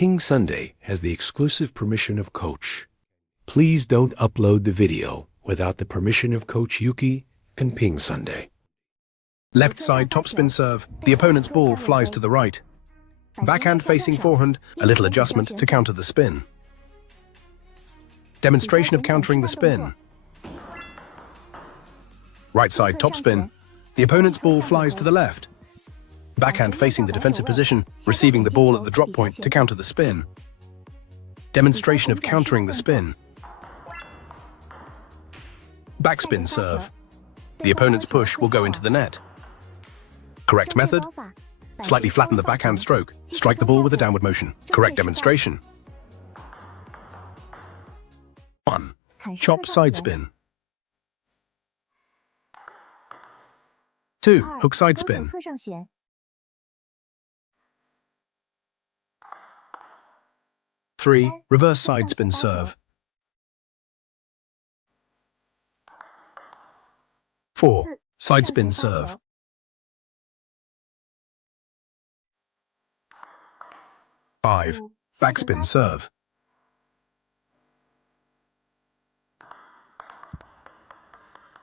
PingSunday has the exclusive permission of Coach. Please don't upload the video without the permission of Coach YouQi and PingSunday. Left side topspin serve. The opponent's ball flies to the right. Backhand facing forehand, a little adjustment to counter the spin. Demonstration of countering the spin. Right side topspin. The opponent's ball flies to the left. Backhand facing the defensive position, receiving the ball at the drop point to counter the spin. Demonstration of countering the spin. Backspin serve. The opponent's push will go into the net. Correct method. Slightly flatten the backhand stroke. Strike the ball with a downward motion. Correct demonstration. 1. Chop side spin. 2. Hook side spin. 3. Reverse side spin serve. 4. Side spin serve. 5. Backspin serve.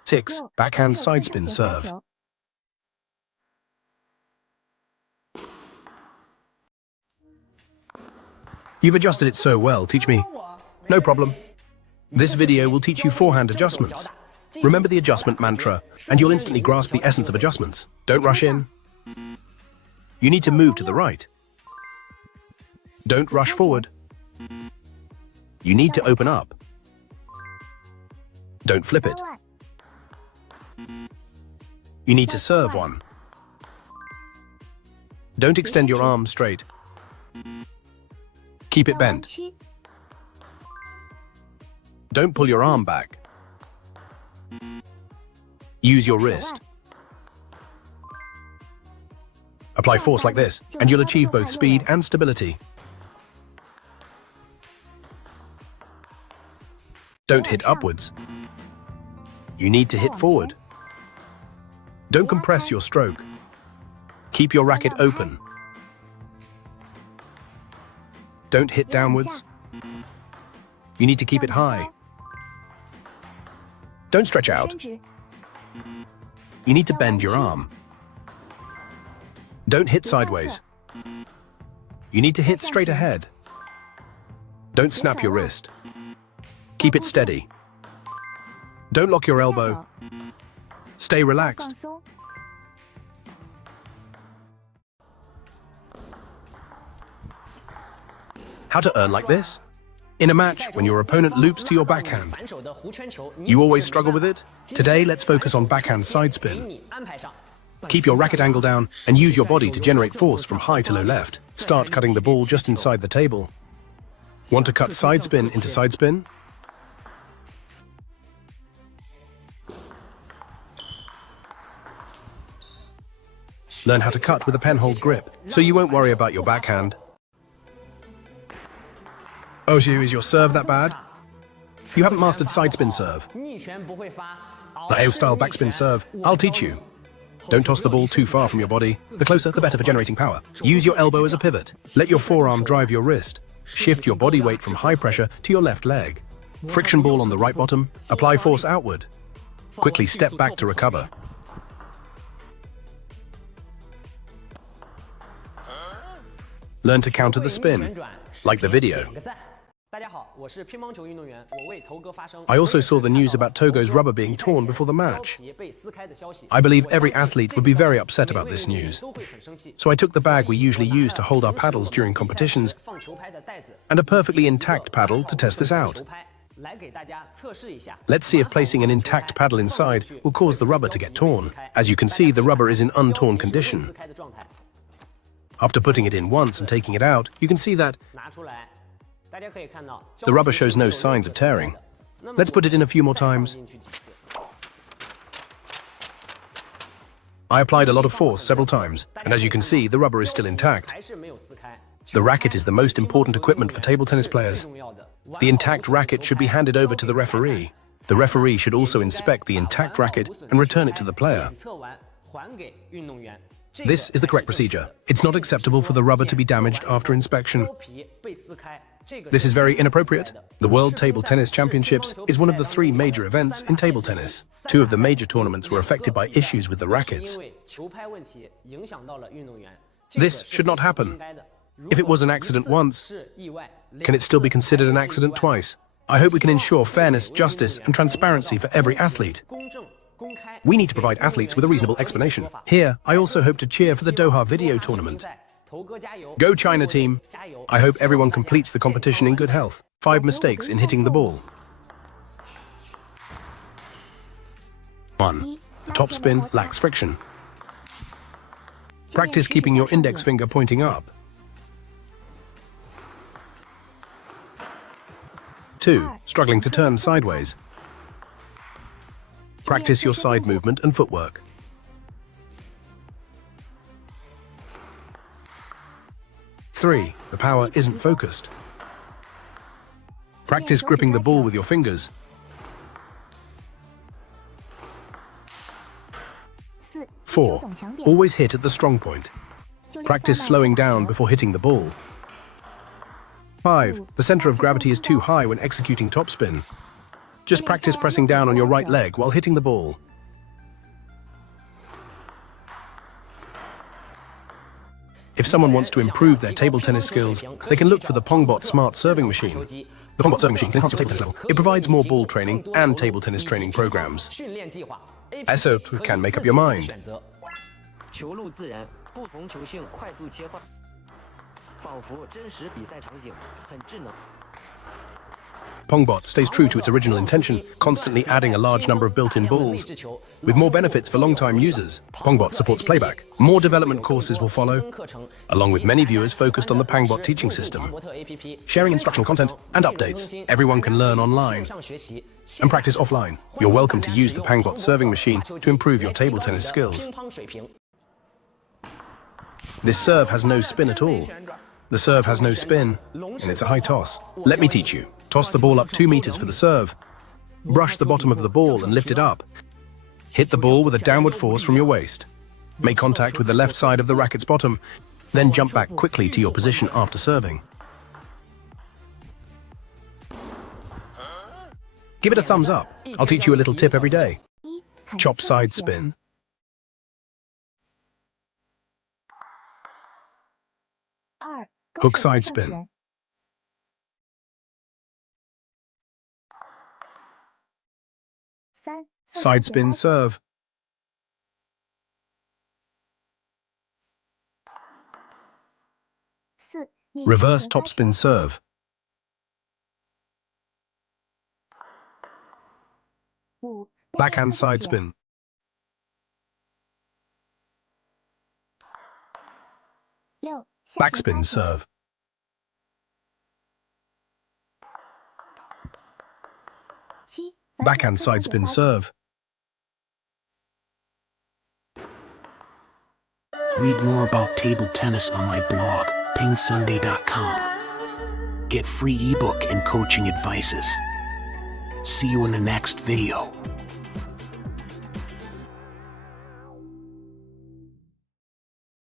6. Backhand side spin serve. 'You've adjusted it so well, teach me. No problem. This video will teach you forehand adjustments. Remember the adjustment mantra, and you'll instantly grasp the essence of adjustments. Don't rush in. You need to move to the right. Don't rush forward. You need to open up. Don't flip it. You need to serve one. Don't extend your arm straight. Keep it bent. Don't pull your arm back. Use your wrist. Apply force like this, and you'll achieve both speed and stability. Don't hit upwards. You need to hit forward. Don't compress your stroke. Keep your racket open. Don't hit downwards. You need to keep it high. Don't stretch out. You need to bend your arm. Don't hit sideways. You need to hit straight ahead. Don't snap your wrist. Keep it steady. Don't lock your elbow. Stay relaxed. How to earn like this? In a match, when your opponent loops to your backhand, you always struggle with it? Today, let's focus on backhand side spin. Keep your racket angle down and use your body to generate force from high to low left. Start cutting the ball just inside the table. Want to cut side spin into side spin? Learn how to cut with a pen-hold grip, so you won't worry about your backhand. Oh, so is your serve that bad? You haven't mastered side spin serve. The AO-style backspin serve, I'll teach you. Don't toss the ball too far from your body. The closer, the better for generating power. Use your elbow as a pivot. Let your forearm drive your wrist. Shift your body weight from high pressure to your left leg. Friction ball on the right bottom. Apply force outward. Quickly step back to recover. Learn to counter the spin, like the video. I also saw the news about Togo's rubber being torn before the match. I believe every athlete would be very upset about this news. So I took the bag we usually use to hold our paddles during competitions and a perfectly intact paddle to test this out. Let's see if placing an intact paddle inside will cause the rubber to get torn. As you can see, the rubber is in untorn condition. After putting it in once and taking it out, you can see that the rubber shows no signs of tearing. Let's put it in a few more times. I applied a lot of force several times, and as you can see, the rubber is still intact. The racket is the most important equipment for table tennis players. The intact racket should be handed over to the referee. The referee should also inspect the intact racket and return it to the player. This is the correct procedure. It's not acceptable for the rubber to be damaged after inspection. This is very inappropriate. The World Table Tennis Championships is one of the 3 major events in table tennis. 2 of the major tournaments were affected by issues with the rackets. This should not happen. If it was an accident once, can it still be considered an accident twice? I hope we can ensure fairness, justice, and transparency for every athlete. We need to provide athletes with a reasonable explanation. Here, I also hope to cheer for the Doha video tournament. Go China team! I hope everyone completes the competition in good health. 5 mistakes in hitting the ball. 1. The topspin lacks friction. Practice keeping your index finger pointing up. 2. Struggling to turn sideways. Practice your side movement and footwork. 3. The power isn't focused. Practice gripping the ball with your fingers. 4. Always hit at the strong point. Practice slowing down before hitting the ball. 5. The center of gravity is too high when executing topspin. Just practice pressing down on your right leg while hitting the ball. If someone wants to improve their table tennis skills, they can look for the Pongbot smart serving machine. The Pongbot serving machine can enhance your table tennis level. It provides more ball training and table tennis training programs. So can make up your mind. Pongbot stays true to its original intention, constantly adding a large number of built-in balls. With more benefits for long-time users, Pongbot supports playback. More development courses will follow, along with many viewers focused on the Pongbot teaching system. Sharing instructional content and updates, everyone can learn online and practice offline. You're welcome to use the Pongbot serving machine to improve your table tennis skills. This serve has no spin at all. The serve has no spin, and it's a high toss. Let me teach you. Toss the ball up 2 meters for the serve. Brush the bottom of the ball and lift it up. Hit the ball with a downward force from your waist. Make contact with the left side of the racket's bottom, then jump back quickly to your position after serving. Give it a thumbs up. I'll teach you a little tip every day. Chop side spin. Hook side spin. Side spin serve. Reverse topspin serve. Backhand side spin. Backspin serve. Backhand side spin serve. Read more about table tennis on my blog, PingSunday.com. Get free ebook and coaching advices. See you in the next video.